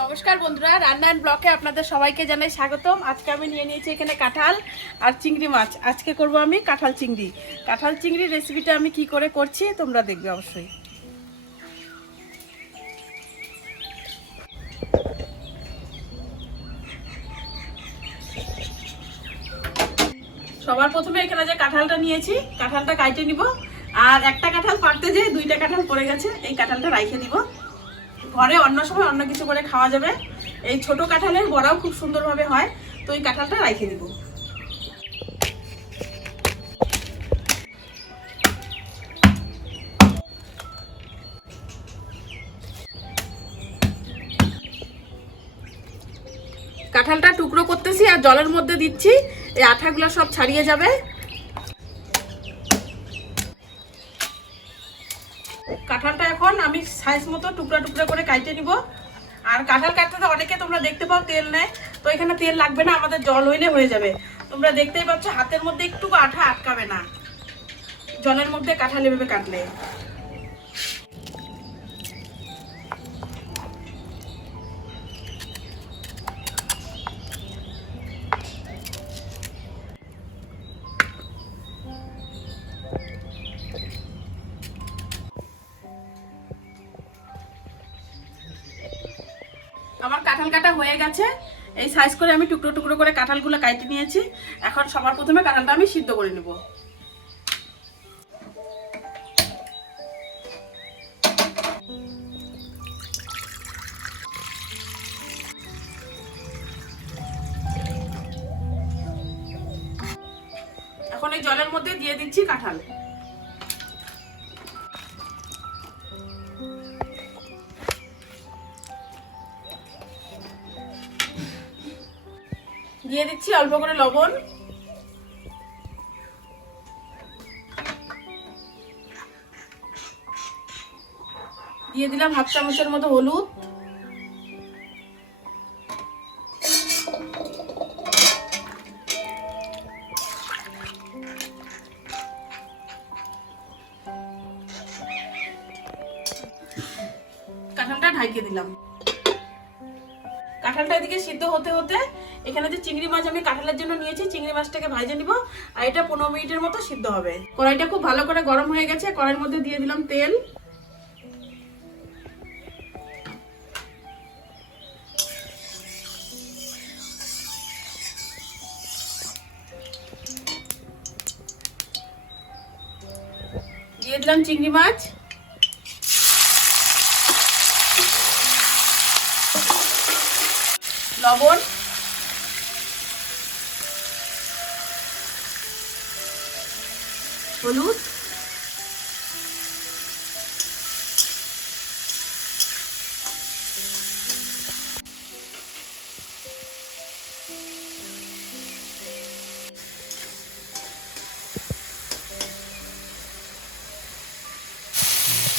নমস্কার বন্ধুরা, রান্না এন্ড ব্লকে আপনাদের সবাইকে জানাই স্বাগতম। আজকে আমি নিয়ে নিয়েছি এখানে কাঁঠাল আর চিংড়ি মাছ। আজকে করব আমি কাঁঠাল চিংড়ি। কাঁঠাল চিংড়ির রেসিপিটা আমি কি করে করছি তোমরা দেখবে অবশ্যই। সবার প্রথমে এখানে যে কাঁঠালটা নিয়েছি, কাঁঠালটা কাটে নিব। আর একটা কাঁঠাল পাড়তে যেয়ে দুইটা কাঁঠাল পড়ে গেছে, এই কাঁঠালটা রাইখে দিব। ঘরে অন্য সময় অন্য কিছু করে খাওয়া যাবে। এই ছোট কাঁঠালের বড়াও খুব সুন্দরভাবে হয়, তো এই কাঁঠালটা রাইখে দিব। কাঁঠালটা টুকরো করতেছি আর জলের মধ্যে দিচ্ছি, এই আঠাগুলো সব ছাড়িয়ে যাবে। কাঁঠালটা এখন আমি সাইজ মতো টুকরা টুকরা করে কাটে নিব। আর কাঁঠাল কাটতে তো অনেকে তোমরা দেখতে পাও তেল নেয়, তো এখানে তেল লাগবে না, আমাদের জল হইলে হয়ে যাবে। তোমরা দেখতেই পাচ্ছ হাতের মধ্যে একটু আঠা আটকাবে না জলের মধ্যে কাঁঠাল এভাবে কাটলে। আমার কাঁঠাল কাটা হয়ে গেছে। এই সাইজ করে আমি টুকরো টুকরো করে কাঁঠালগুলো কাটে নিয়েছি। এখন সবার প্রথমে কাঁঠালটা আমি সিদ্ধ করে নেব। এখন এই জলের মধ্যে দিয়ে দিচ্ছি কাঁঠাল। দিয়ে দিচ্ছি অল্প করে লবণ, দিয়ে দিলাম হাফ চামচের মতো হলুদ, কাঁঠালটা ঢাকিয়ে দিলাম। কাঁঠালটা এদিকে সিদ্ধ হতে হতে এখানে যে চিংড়ি মাছ আমি কাঁঠালের জন্য নিয়েছি, চিংড়ি মাছটাকে ভাজে নিব। আর এটা 15 মিনিটের মতো সিদ্ধ হবে। কড়াইটা খুব ভালো করে গরম হয়ে গেছে, কড়াইয়ের মধ্যে দিয়ে দিলাম তেল। দিয়ে দিলাম চিংড়ি মাছ, লবণ, হলুদ,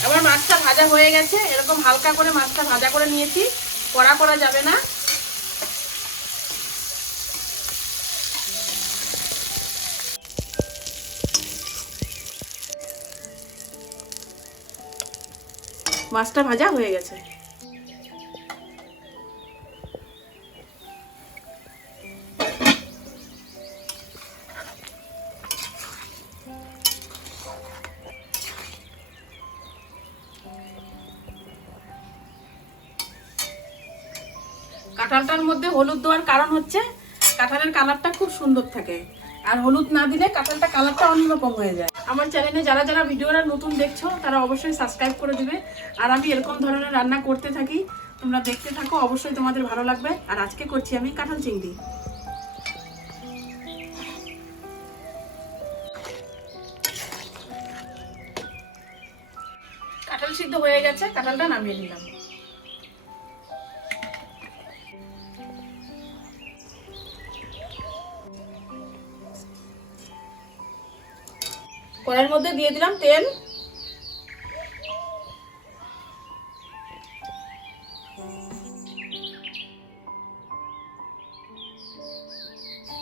আমার মাছটা ভাজা হয়ে গেছে। এরকম হালকা করে মাছটা ভাজা করে নিয়েছি, কড়া করা যাবে না। মাছটা ভাজা হয়ে গেছে। কাঁঠালটার মধ্যে হলুদ দেওয়ার কারণ হচ্ছে কাঁঠালের কালারটা খুব সুন্দর থাকে, আর হলুদ না দিলে কাঁঠালটা কালারটা অন্যরকম হয়ে যায়। আমার চ্যানেলে যারা যারা ভিডিওটা নতুন দেখছো তারা অবশ্যই সাবস্ক্রাইব করে দিবে। আর আমি এরকম ধরনের রান্না করতে থাকি, তোমরা দেখতে থাকো, অবশ্যই তোমাদের ভালো লাগবে। আর আজকে করছি আমি কাঁঠাল চিংড়ি। কাঁঠাল সিদ্ধ হয়ে গেছে, কাঁঠালটা নামিয়ে নিলাম। কড়াইয়ের মধ্যে দিয়ে দিলাম তেল,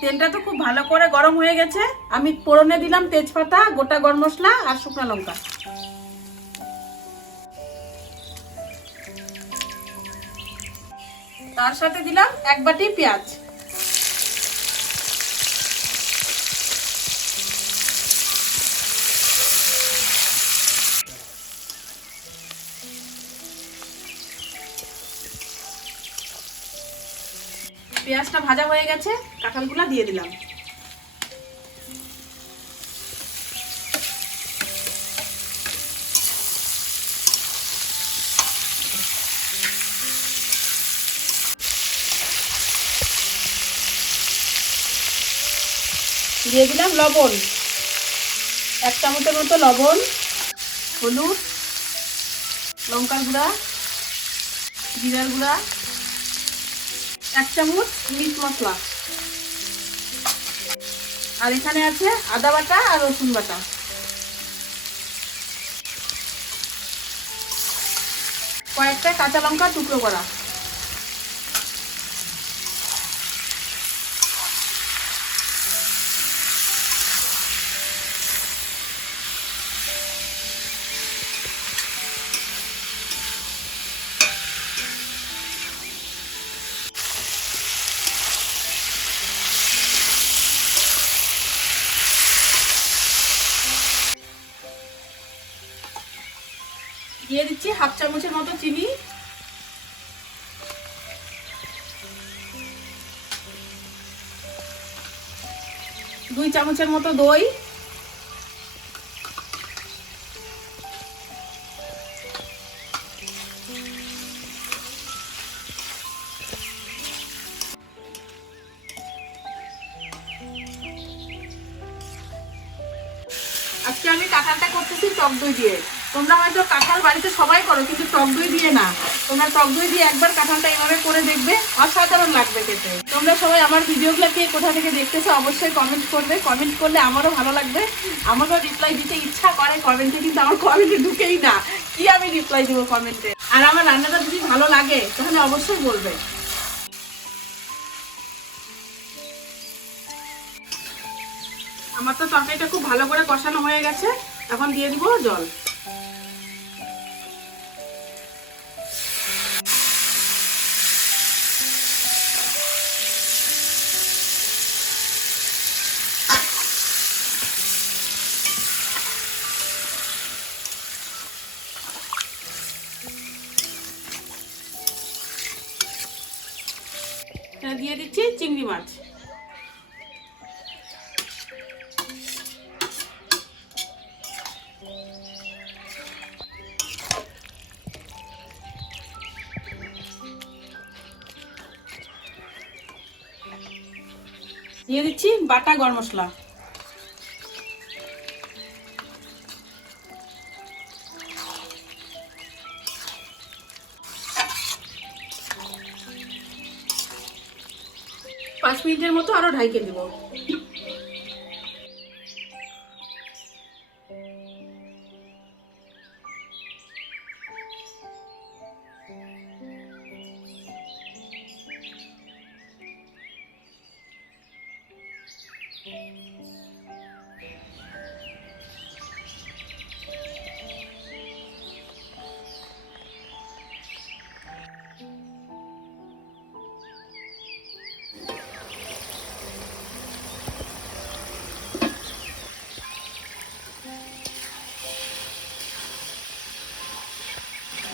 তেলটা তো খুব ভালো করে গরম হয়ে গেছে। আমি ফোড়নে দিলাম তেজপাতা, গোটা গরম মশলা আর শুকনো লঙ্কা। তার সাথে দিলাম 1 বাটি পেঁয়াজ। পেঁয়াজটা ভাজা হয়ে গেছে, কাঁঠালগুলো দিয়ে দিলাম। দিয়ে দিলাম লবণ, 1 চামচের মতো লবণ, হলুদ, লঙ্কার গুঁড়া, জিরার গুঁড়া, 1 চামচ মিট মশলা, আর এখানে আছে আদা বাটা আর রসুন বাটা। কয়েকটা কাঁচা লঙ্কা টুকরো করা। দিয়ে দিচ্ছি 1/2 চামচের মতো চিনি, 2 চামচের মতো দই, আজকে আমি কাঁঠালটা করতেছি টক দই দিয়ে। তোমরা হয়তো কাঁঠাল বাড়িতে সবাই করো, কিন্তু টক দই দিয়ে না। তোমরা টক দই দিয়ে একবার কাঁঠালটা এইভাবে করে দেখবে, অসাধারণ লাগবে খেতে। তোমরা সবাই আমার ভিডিওগুলো কে কোথা থেকে দেখতেছো অবশ্যই কমেন্ট করবে। কমেন্ট করলে আমারও ভালো লাগবে, আমারও রিপ্লাই দিতে ইচ্ছা করে কমেন্টে, কিন্তু আমার কমেন্টে ঢুকেই না। কি আমি রিপ্লাই দেবো কমেন্টে? আর আমার রান্নাটা যদি ভালো লাগে তাহলে অবশ্যই বলবে। আমার তো তরকারিটা খুব ভালো করে কষানো হয়ে গেছে, এখন দিয়ে দিব জল। দিয়ে দিচ্ছি চিংড়ি মাছ। দিয়ে দিচ্ছি বাটা গরম মশলা। পাঁচ মিনিটের মতো আরো ঢাইকে দিব।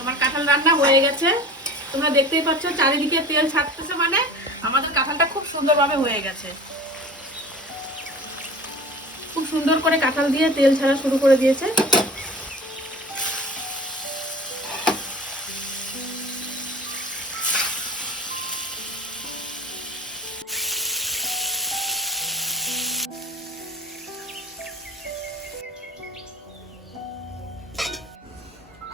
আমার কাঁঠাল রান্না হয়ে গেছে, তোমরা দেখতেই পাচ্ছ চারিদিকে তেল ছাড়তেছে, মানে আমাদের কাঁঠালটা খুব সুন্দরভাবে হয়ে গেছে। খুব সুন্দর করে কাঁঠাল দিয়ে তেল ছাড়া শুরু করে দিয়েছে।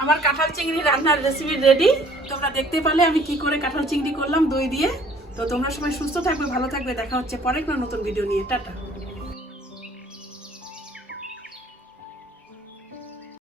আমার কাঁঠাল চিংড়ি রান্নার রেসিপি রেডি। তোমরা দেখতে পারলে আমি কি করে কাঁঠাল চিংড়ি করলাম দই দিয়ে। তো তোমরা সবাই সুস্থ থাকবে, ভালো থাকবে। দেখা হচ্ছে পরে কোনো নতুন ভিডিও নিয়ে। টাটা।